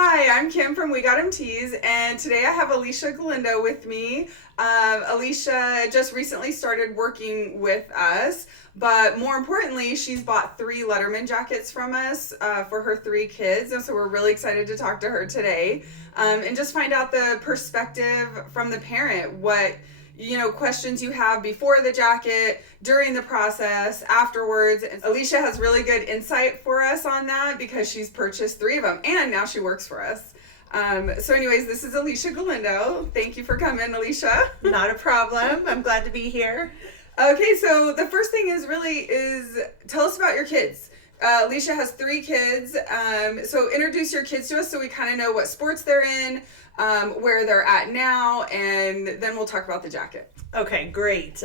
Hi, I'm Kim from WeGotEm Tees, and today I have Alicia Galindo with me. Alicia just recently started working with us, but more importantly, she's bought 3 Letterman jackets from us for her 3 kids, and so we're really excited to talk to her today and just find out the perspective from the parent, what questions you have before the jacket, during the process, afterwards. And Alicia has really good insight for us on that because she's purchased 3 of them and now she works for us. So anyways, this is Alicia Galindo. Thank you for coming, Alicia. Not a problem. I'm glad to be here. Okay, so the first thing is tell us about your kids. Alicia has 3 kids. So introduce your kids to us so we kind of know what sports they're in, where they're at now, and then we'll talk about the jacket. Okay, great.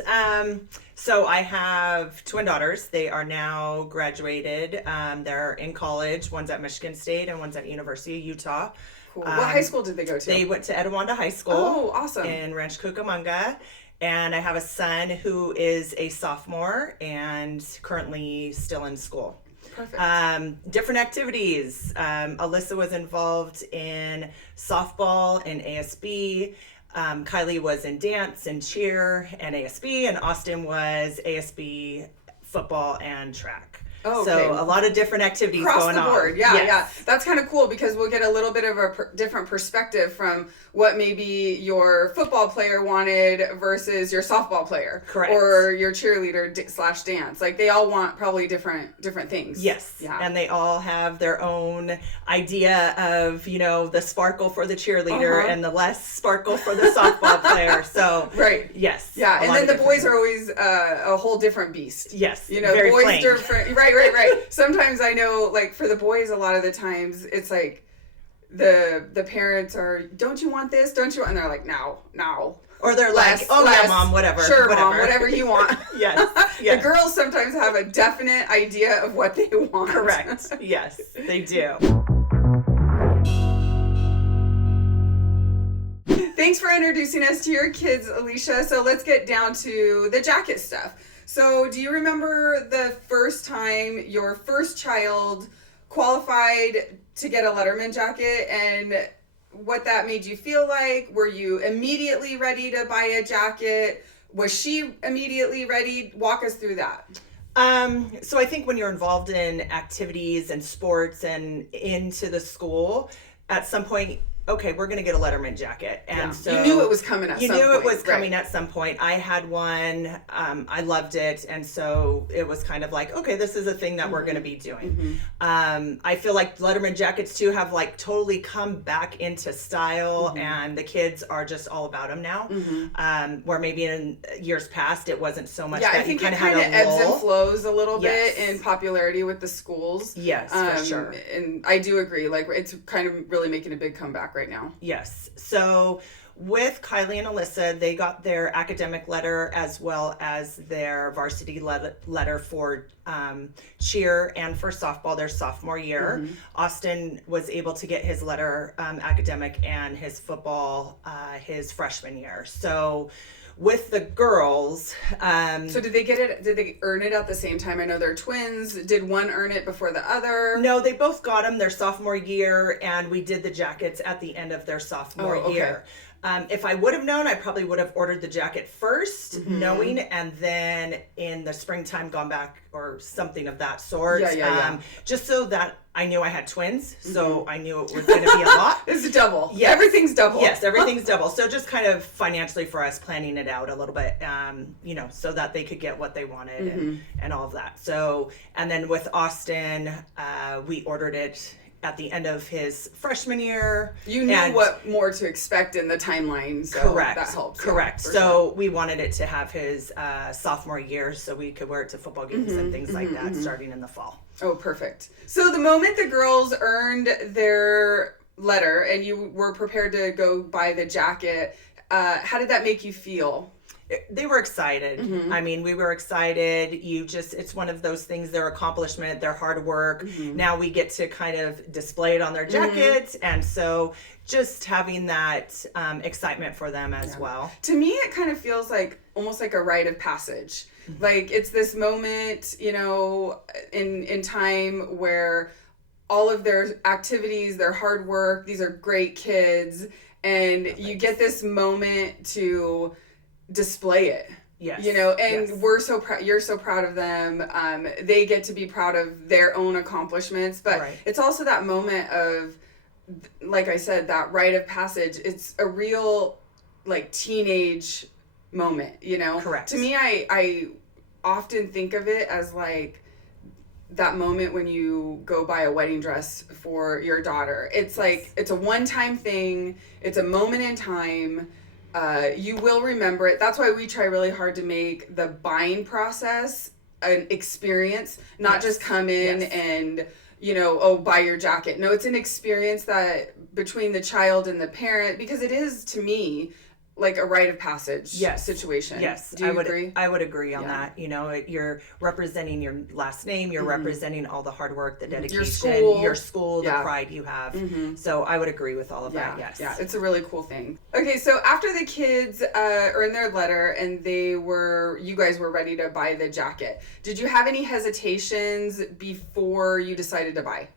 So I have twin daughters. They are now graduated. They're in college. One's at Michigan State and one's at University of Utah. Cool. What high school did they go to? They went to Etiwanda High School. Oh, awesome. In Ranch Cucamonga. And I have a son who is a sophomore and currently still in school. Perfect. Different activities. Alyssa was involved in softball and ASB. Kylie was in dance and cheer and ASB, and Austin was ASB, football, and track. Oh, okay. So a lot of different activities across going the board. on. Yeah, Yes. yeah. That's kind of cool because we'll get a little bit of a different perspective from what maybe your football player wanted versus your softball player. Correct. Or your cheerleader slash dance. Like they all want probably different things. Yes. Yeah. And they all have their own idea of, the sparkle for the cheerleader and the less sparkle for the softball player. So, right. Yes. Yeah. And then the boys are always a whole different beast. Yes. Very boys plain. Different. Right. Sometimes I know, like for the boys, a lot of the times it's like the parents are, don't you want this? Don't you want? And they're like, no. Or they're less, yeah, mom, whatever. Sure, whatever. mom, whatever you want. Yes. The girls sometimes have a definite idea of what they want. Correct. Yes, they do. Thanks for introducing us to your kids, Alicia. So let's get down to the jacket stuff. So do you remember the first time your first child qualified to get a Letterman jacket and what that made you feel like? Were you immediately ready to buy a jacket? Was she immediately ready? Walk us through that. So I think when you're involved in activities and sports and into the school, at some point, okay, we're going to get a Letterman jacket. And so you knew it was coming at some point. You knew it was coming at some point. I had one. I loved it. And so it was kind of like, okay, this is a thing that we're going to be doing. I feel like Letterman jackets too have like totally come back into style and the kids are just all about them now. Where maybe in years past, it wasn't so much. Yeah, that I think you it kind of ebbs and flows a little Yes. bit in popularity with the schools. Yes, for sure. And I do agree. Like it's kind of really making a big comeback right now. Yes. So with Kylie and Alyssa, they got their academic letter as well as their varsity letter for cheer and for softball their sophomore year. Austin was able to get his letter academic and his football his freshman year. So with the girls, so did they get it? Did they earn it at the same time? I know they're twins. Did one earn it before the other? No, they both got them their sophomore year, and we did the jackets at the end of their sophomore year. If I would have known, I probably would have ordered the jacket first, knowing, and then in the springtime gone back or something of that sort. Yeah. Just so that I knew I had twins, so I knew it was going to be a lot. It's double. Yes. Everything's double. Yes, everything's double. So just kind of financially for us planning it out a little bit, so that they could get what they wanted and all of that. So, and then with Austin, we ordered it at the end of his freshman year. You knew what more to expect in the timeline, so correct. That helps. Correct. Yeah, so we wanted it to have his sophomore year so we could wear it to football games and things like that starting in the fall. Oh, perfect. So the moment the girls earned their letter and you were prepared to go buy the jacket, how did that make you feel? They were excited. I mean, we were excited. It's one of those things, their accomplishment, their hard work. Now we get to kind of display it on their jackets. And so just having that excitement for them as well. To me, it kind of feels like almost like a rite of passage. Like it's this moment, in time where all of their activities, their hard work. These are great kids. And you get this moment to display it. Yes. And we're so proud. You're so proud of them. They get to be proud of their own accomplishments, but it's also that moment of, like I said, that rite of passage. It's a real, like, teenage moment. Correct. To me, I often think of it as like that moment when you go buy a wedding dress for your daughter. It's like it's a one-time thing. It's a moment in time. You will remember it. That's why we try really hard to make the buying process an experience, not just come in and, buy your jacket. No, it's an experience that between the child and the parent, because it is, to me, like a rite of passage situation. Yes. Do you agree? I would agree on that. You're representing your last name. You're representing all the hard work, the dedication, your school, the pride you have. So I would agree with all of that. Yes. Yeah. It's a really cool thing. Okay. So after the kids are in their letter and you guys were ready to buy the jacket, did you have any hesitations before you decided to buy?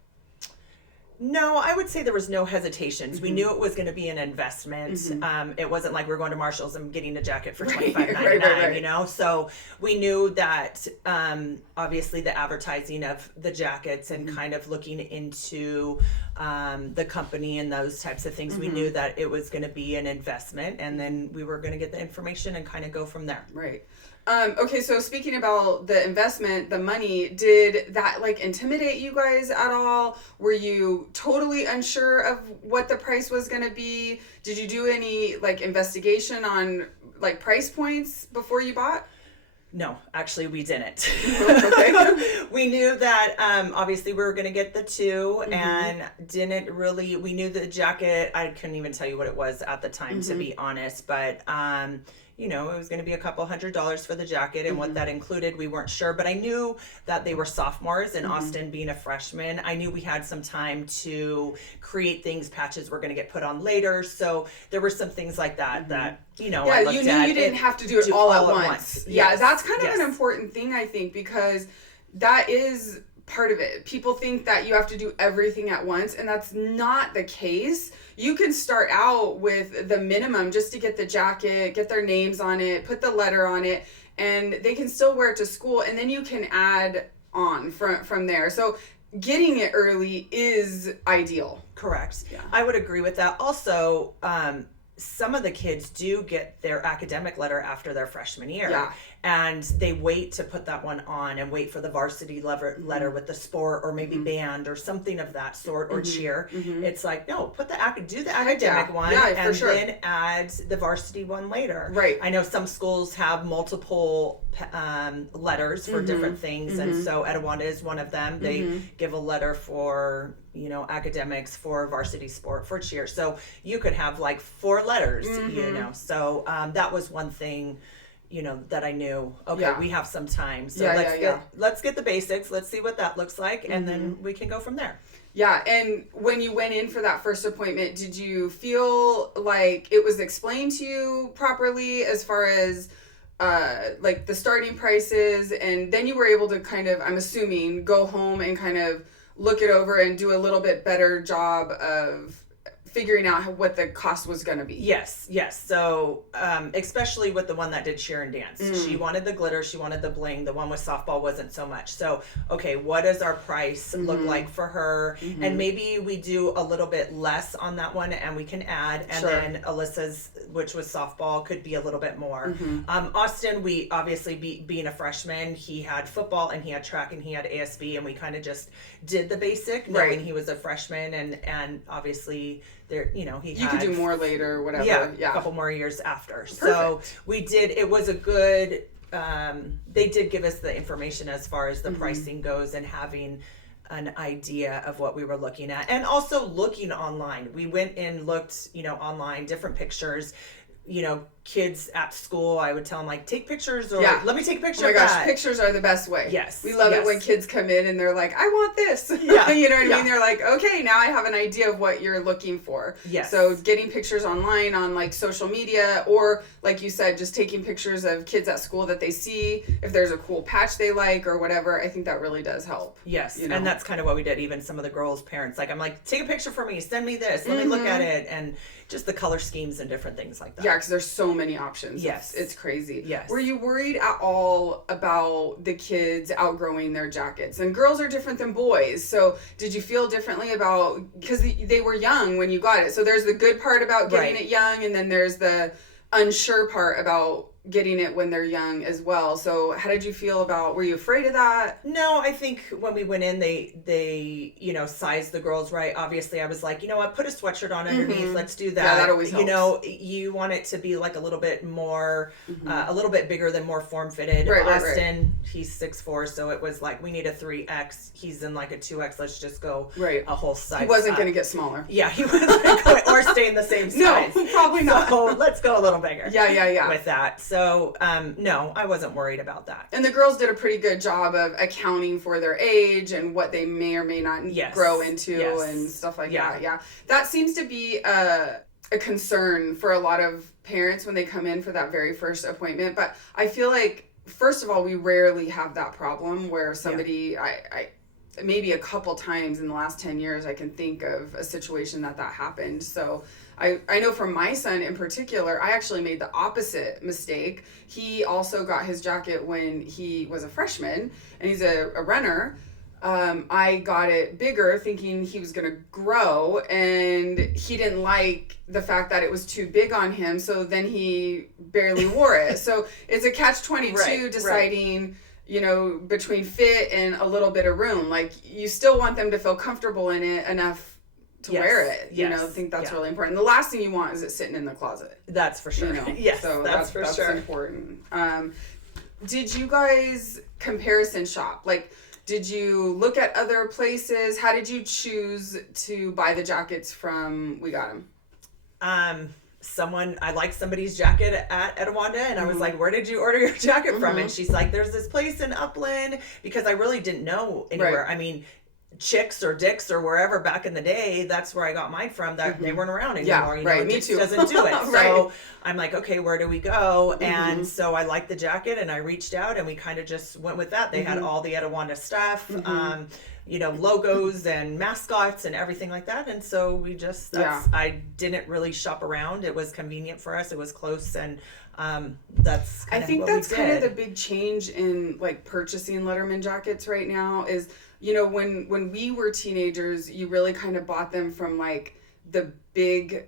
No, I would say there was no hesitations. We knew it was going to be an investment. It wasn't like we're going to Marshall's and getting a jacket for $25.99, right. So we knew that obviously the advertising of the jackets and kind of looking into the company and those types of things, we knew that it was going to be an investment, and then we were going to get the information and kind of go from there. Right. Okay, so speaking about the investment, the money, did that intimidate you guys at all? Were you totally unsure of what the price was going to be? Did you do any investigation on price points before you bought? No, actually we didn't. Okay. We knew that obviously we were going to get the two and we knew the jacket, I couldn't even tell you what it was at the time, to be honest, but it was going to be a couple $100s for the jacket, and what that included, we weren't sure. But I knew that they were sophomores, and Austin being a freshman, I knew we had some time to create things. Patches were going to get put on later, so there were some things like that that I looked you knew at. You didn't have to do it all at once. Yeah, Yes. that's kind of an important thing, I think, because that is part of it. People think that you have to do everything at once, and that's not the case. You can start out with the minimum just to get the jacket, get their names on it, put the letter on it, and they can still wear it to school, and then you can add on from there. So getting it early is ideal. Correct. Yeah. I would agree with that. Also, some of the kids do get their academic letter after their freshman year. Yeah. And they wait to put that one on and wait for the varsity letter with the sport or maybe band or something of that sort, or cheer. It's like, no, do the academic one and then add the varsity one later. Right. I know some schools have multiple letters for different things, and so Etiwanda is one of them. They give a letter for academics, for varsity sport, for cheer. So you could have 4 letters, So that was one thing, that I knew. Okay, we have some time. So let's get the basics. Let's see what that looks like, and then we can go from there. Yeah, and when you went in for that first appointment, did you feel like it was explained to you properly as far as the starting prices, and then you were able to kind of, I'm assuming, go home and kind of look it over and do a little bit better job of figuring out what the cost was going to be? Yes. So, especially with the one that did cheer and dance, she wanted the glitter, she wanted the bling. The one with softball wasn't so much. So, okay, what does our price look like for her? And maybe we do a little bit less on that one, and we can add. And then Alyssa's, which was softball, could be a little bit more. Austin, we obviously being a freshman, he had football and he had track and he had ASB, and we kind of just did the basic, knowing he was a freshman, and obviously there, you could do more later, whatever. Yeah, a couple more years after. Perfect. So we did. It was a good. They did give us the information as far as the pricing goes, and having an idea of what we were looking at, and also looking online. We went and looked, online, different pictures. kids at school, I would tell them, like, take pictures, or Yeah. let me take a picture Oh my of gosh, that. pictures are the best way. Yes. We love it when kids come in and they're like, I want this. Yeah. You know what I Yeah. mean? They're like, okay, now I have an idea of what you're looking for. Yes. So getting pictures online on like social media, or like you said, just taking pictures of kids at school that they see, if there's a cool patch they like or whatever, I think that really does help. Yes. You know? And that's kind of what we did. Even some of the girls' parents, like, I'm like, take a picture for me, send me this, let me look at it. And just the color schemes and different things like that. Yeah, because there's so many options. Yes. It's crazy. Yes. Were you worried at all about the kids outgrowing their jackets? And girls are different than boys. So did you feel differently about, because they were young when you got it. So there's the good part about getting it young, and then there's the unsure part about getting it when they're young as well. So how did you feel about, were you afraid of that? No, I think when we went in, they sized the girls right. Obviously, I was like, you know what, put a sweatshirt on underneath. Let's do that. Yeah, that always helps. You want it to be like a little bit more, a little bit bigger than more form fitted. Right, Austin, he's 6'4", so it was like, we need a 3X. He's in like a 2X. Let's just go a whole size. He wasn't going to get smaller. Yeah, he wasn't going, or stay in the same size. No, probably not. So let's go a little bigger. Yeah. With that. So, no, I wasn't worried about that. And the girls did a pretty good job of accounting for their age and what they may or may not grow into and stuff like that. Yeah. That seems to be a concern for a lot of parents when they come in for that very first appointment. But I feel like, first of all, we rarely have that problem where somebody, I maybe a couple times in the last 10 years, I can think of a situation that happened. So I know from my son in particular, I actually made the opposite mistake. He also got his jacket when he was a freshman, and he's a runner. I got it bigger thinking he was going to grow, and he didn't like the fact that it was too big on him, so then he barely wore it. So it's a catch-22 deciding, between fit and a little bit of room. Like, you still want them to feel comfortable in it enough to wear it. I think that's really important. The last thing you want is it sitting in the closet. That's for sure. Yes, so that's for sure. That's important. Did you guys comparison shop? Like, did you look at other places? How did you choose to buy the jackets from WeGotEm? I liked somebody's jacket at Etowanda, and I was like, where did you order your jacket from? And she's like, there's this place in Upland, because I really didn't know anywhere. Right. I mean, Chicks or Dick's or wherever back in the day, that's where I got mine from. That they weren't around anymore. Me Dick's too. doesn't do it. So I'm like, okay, where do we go? And so I liked the jacket, and I reached out, and we kind of just went with that. They had all the Etowanda stuff, logos and mascots and everything like that. And so we just, I didn't really shop around. It was convenient for us. It was close, and that's kind of what we did. I think that's kind of the big change in like purchasing Letterman jackets right now is, when we were teenagers, you really kind of bought them from like the big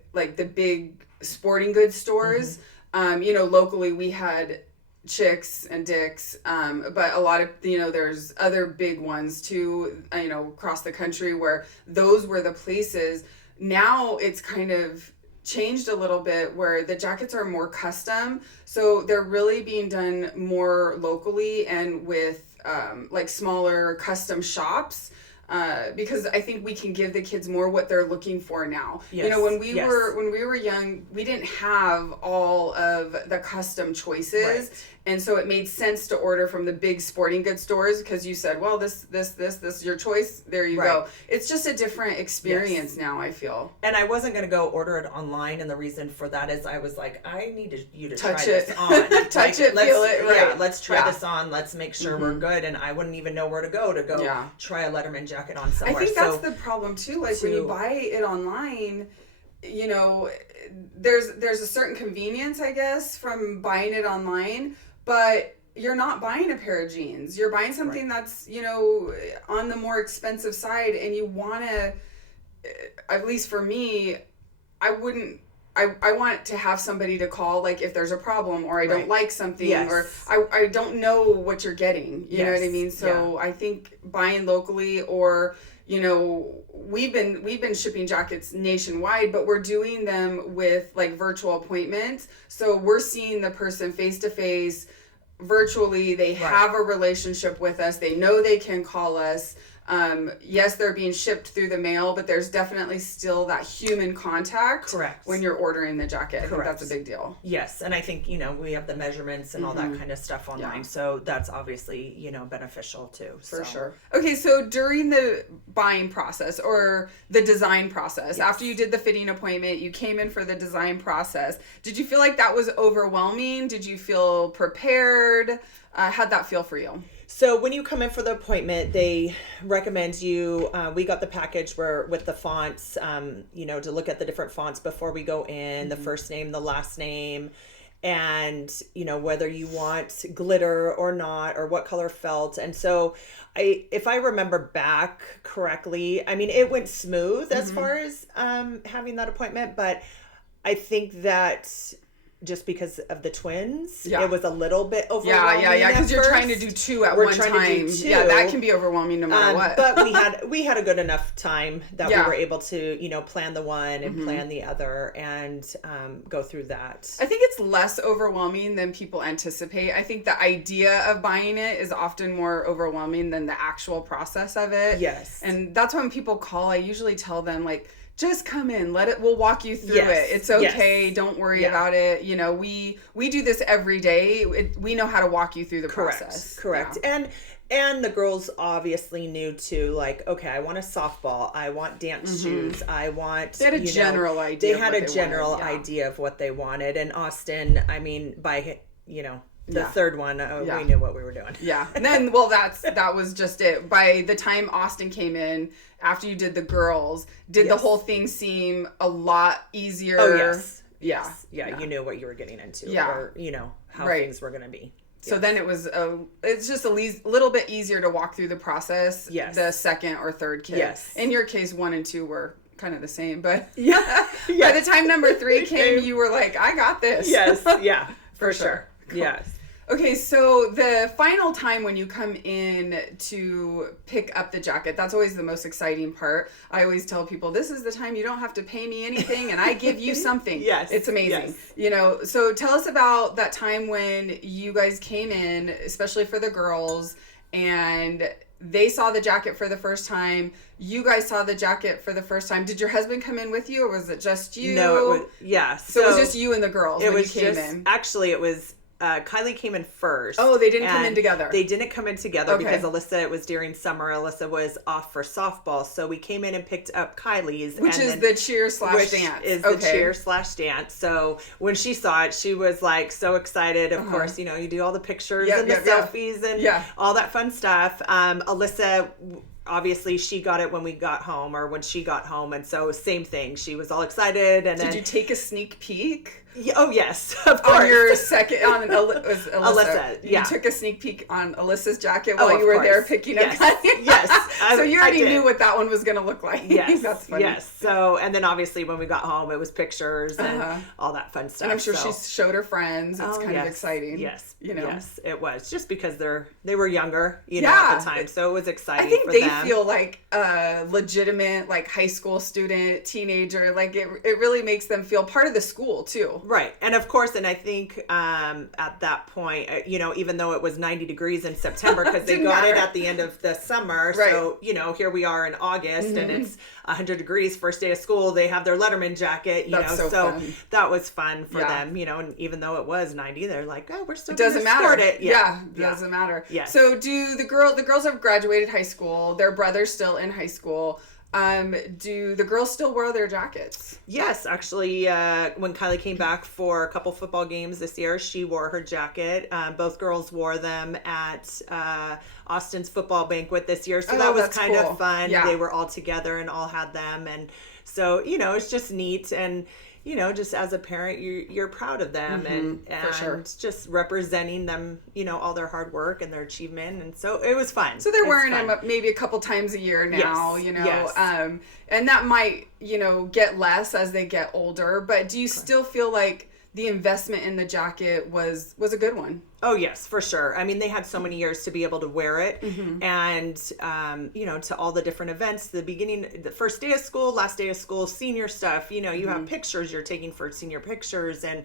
sporting goods stores. Locally we had Chicks and Dick's, but a lot of, there's other big ones too, across the country where those were the places. Now it's kind of changed a little bit where the jackets are more custom. So they're really being done more locally and with like smaller custom shops. Because I think we can give the kids more what they're looking for now. Yes. When we were young, we didn't have all of the custom choices. Right. And so it made sense to order from the big sporting goods stores because you said, well, this is your choice. There you go. It's just a different experience now, I feel. And I wasn't going to go order it online. And the reason for that is I was like, I need you to touch try it. this on. Touch it, feel it, right. Yeah, let's try this on. Let's make sure we're good. And I wouldn't even know where to go try a Letterman jacket on somewhere. I think that's the problem too. Like when you buy it online, there's a certain convenience, I guess, from buying it online, but you're not buying a pair of jeans. You're buying something that's, on the more expensive side, and you want to, at least for me, I want to have somebody to call, like, if there's a problem or I don't like something or I don't know what you're getting. You know what I mean? So I think buying locally or, we've been shipping jackets nationwide, but we're doing them with like virtual appointments. So we're seeing the person face to face virtually. They have a relationship with us. They know they can call us. Yes, they're being shipped through the mail, but there's definitely still that human contact. Correct. When you're ordering the jacket. Correct. I think that's a big deal. Yes, and I think, we have the measurements and all that kind of stuff online, so that's obviously, beneficial too. For sure. Okay, so during the buying process or the design process, after you did the fitting appointment, you came in for the design process. Did you feel like that was overwhelming? Did you feel prepared? How'd that feel for you? So when you come in for the appointment, they recommend you, we got the package with the fonts, to look at the different fonts before we go in, the first name, the last name, and, whether you want glitter or not, or what color felt. And so if I remember back correctly, I mean, it went smooth as far as having that appointment, but I think that just because of the twins, it was a little bit overwhelming. Yeah, because you're trying to do two at one time. Yeah, that can be overwhelming no matter what. But we had a good enough time that we were able to, plan the one and plan the other and go through that. I think it's less overwhelming than people anticipate. I think the idea of buying it is often more overwhelming than the actual process of it. Yes. And that's when people call, I usually tell them, like, just come in, we'll walk you through it. It's okay. Yes. Don't worry about it. We do this every day. We know how to walk you through the process. Correct. Yeah. And the girls obviously knew too, like, okay, I want a softball. I want dance shoes. I want, they had a general idea. They had a general idea of what they wanted. And Austin, I mean, by, the third one, we knew what we were doing. Yeah. And then, that was just it. By the time Austin came in, after you did the girls, did the whole thing seem a lot easier? Oh, yes. Yeah. Yeah. You knew what you were getting into. Yeah. Or, how things were going to be. So then it's just a little bit easier to walk through the process. Yes. The second or third kid. Yes. In your case, 1 and 2 were kind of the same, but by the time number 3 came, you were like, I got this. Yes. Yeah. For sure. Cool. Yes. Okay, so the final time when you come in to pick up the jacket, that's always the most exciting part. I always tell people, this is the time you don't have to pay me anything and I give you something. Yes. It's amazing. Yes. So tell us about that time when you guys came in, especially for the girls, and they saw the jacket for the first time. You guys saw the jacket for the first time. Did your husband come in with you, or was it just you? No, it was, yeah. So it was just you and the girls when you came in. Actually, it was... Kylie came in first. Oh, they didn't come in together. They didn't come in together because Alyssa, it was during summer. Alyssa was off for softball. So we came in and picked up Kylie's. Which is the cheer/dance. Is the cheer/dance. So when she saw it, she was like so excited. Of course, you do all the pictures and the selfies and all that fun stuff. Alyssa... Obviously, she got it when we got home or when she got home. And so same thing. She was all excited. And Did you take a sneak peek? Oh, yes. Of course. On your second, on Alyssa. Alyssa, You took a sneak peek on Alyssa's jacket while you were there picking up. Yes. So you already knew what that one was going to look like. Yes. That's funny. Yes. So, and then obviously when we got home, it was pictures and all that fun stuff. And I'm sure she showed her friends. It's kind of exciting. Yes. Yes, it was. Just because they were younger, at the time. So it was exciting I think for they them. feel like a legitimate, like, high school student, teenager. Like, it really makes them feel part of the school, too. Right. And of course, and I think at that point, even though it was 90 degrees in September, because they got it at the end of the summer. Right. So, here we are in August and it's 100 degrees, first day of school. They have their Letterman jacket, That's so fun. That was fun for them, and even though it was 90, they're like, oh, we're still doesn't matter. It. Doesn't matter. Yes. So do the girls have graduated high school, their brother's still in high school. Do the girls still wear their jackets? Yes, actually, when Kylie came back for a couple football games this year, she wore her jacket. Both girls wore them at Austin's football banquet this year, so that was kind of fun. Yeah. They were all together and all had them, and so it's just neat. And just as a parent, you're proud of them and just representing them, all their hard work and their achievement. And so it was fun. So they're wearing them maybe a couple times a year now, Yes. And that might, get less as they get older. But do you still feel like the investment in the jacket was a good one? Oh, yes, for sure. I mean, they had so many years to be able to wear it. And, to all the different events, the first day of school, last day of school, senior stuff, you have pictures you're taking for senior pictures. And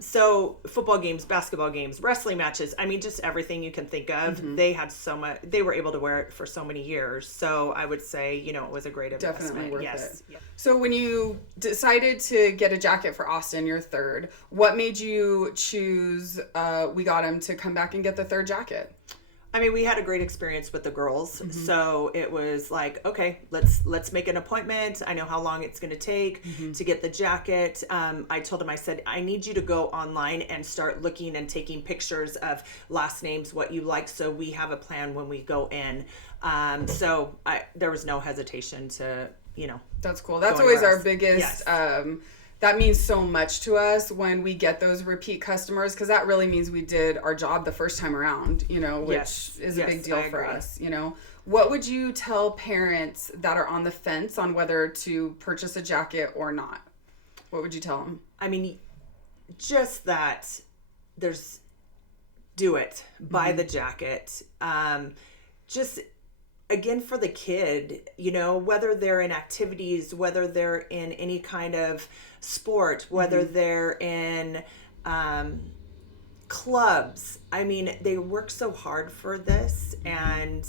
So football games, basketball games, wrestling matches, I mean, just everything you can think of. They had so much, they were able to wear it for so many years. So I would say, you know, it was a great investment. Definitely worth Yes. it. Yeah. So when you decided to get a jacket for Austin, your third, what made you choose WeGotEm to come back and get the third jacket? I mean, we had a great experience with the girls, so it was like, okay, let's make an appointment. I know how long it's going to take to get the jacket. I told him, I said, I need you to go online and start looking and taking pictures of last names, what you like, so we have a plan when we go in. So there was no hesitation to, you know. That's cool. That's Going always where our else. biggest. Yes. That means so much to us when we get those repeat customers, because that really means we did our job the first time around, you know, which Yes. is a Yes, big deal I for agree. us, you know. What would you tell parents that are on the fence on whether to purchase a jacket or not? What would you tell them? I mean, just that do it, buy the jacket. Just again, for the kid, you know, whether they're in activities, whether they're in any kind of sport, whether they're in clubs. I mean, they work so hard for this, and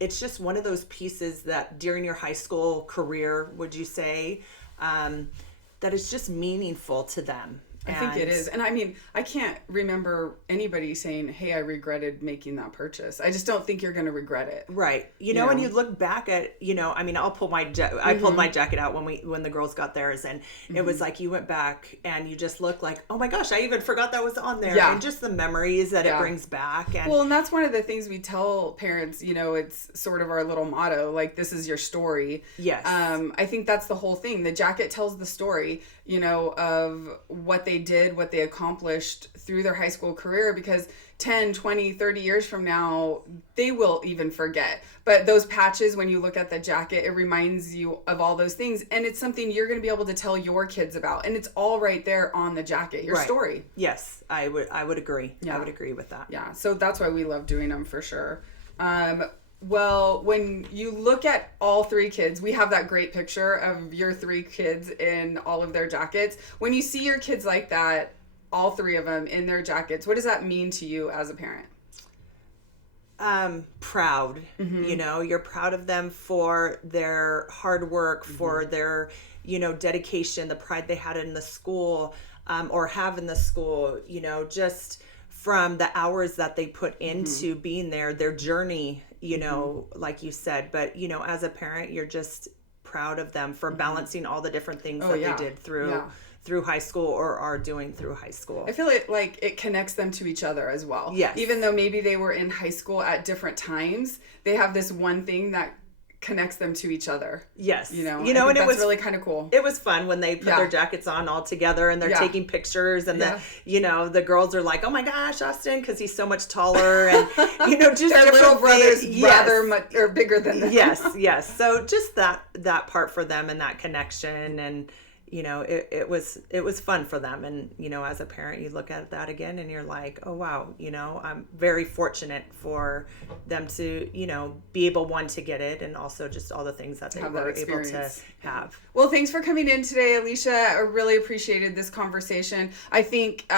it's just one of those pieces that during your high school career, would you say, that is just meaningful to them. I think it is. And I mean, I can't remember anybody saying, hey, I regretted making that purchase. I just don't think you're going to regret it. Right. You know, and you look back at, you know, I mean, I pulled my jacket out when the girls got theirs, and it was like you went back and you just looked like, oh my gosh, I even forgot that was on there. Yeah. And just the memories that it brings back. And well, and that's one of the things we tell parents, you know, it's sort of our little motto, like, this is your story. Yes. I think that's the whole thing. The jacket tells the story, you know, of what they did, what they accomplished through their high school career, because 10, 20, 30 years from now, they will even forget. But those patches, when you look at the jacket, it reminds you of all those things. And it's something you're going to be able to tell your kids about. And it's all right there on the jacket, your story. Yes, I would agree. Yeah. I would agree with that. Yeah, so that's why we love doing them for sure. Well, when you look at all three kids, we have that great picture of your three kids in all of their jackets. When you see your kids like that, all three of them in their jackets, what does that mean to you as a parent? Proud. You know, you're proud of them for their hard work, for their, you know, dedication, the pride they had in the school, or have in the school, you know, just from the hours that they put into being there, their journey, you know, like you said. But, you know, as a parent, you're just proud of them for balancing all the different things that they did through high school or are doing through high school. I feel like it connects them to each other as well. Yes. Even though maybe they were in high school at different times, they have this one thing that connects them to each other. Yes. You know, and it was really kind of cool. It was fun when they put their jackets on all together and they're taking pictures, and the girls are like, oh my gosh, Austin, because he's so much taller, and you know, just their little brother's things. rather much or bigger than them. yes. So just that part for them and that connection, and you know, it was fun for them. And, you know, as a parent, you look at that again and you're like, oh, wow, you know, I'm very fortunate for them to, you know, be able, one, to get it, and also just all the things that they were able to have. Well, thanks for coming in today, Alicia. I really appreciated this conversation. I think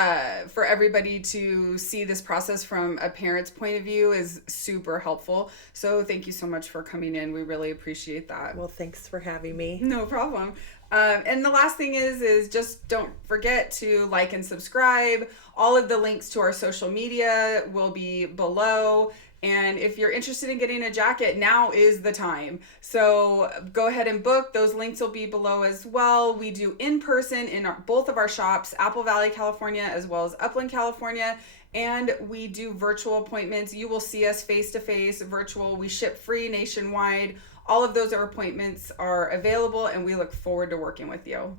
for everybody to see this process from a parent's point of view is super helpful. So thank you so much for coming in. We really appreciate that. Well, thanks for having me. No problem. And the last thing is just don't forget to like and subscribe. All of the links to our social media will be below. And if you're interested in getting a jacket, now is the time. So go ahead and book. Those links will be below as well. We do in person in both of our shops, Apple Valley, California, as well as Upland, California. And we do virtual appointments. You will see us face-to-face, virtual. We ship free nationwide. All of those appointments are available, and we look forward to working with you.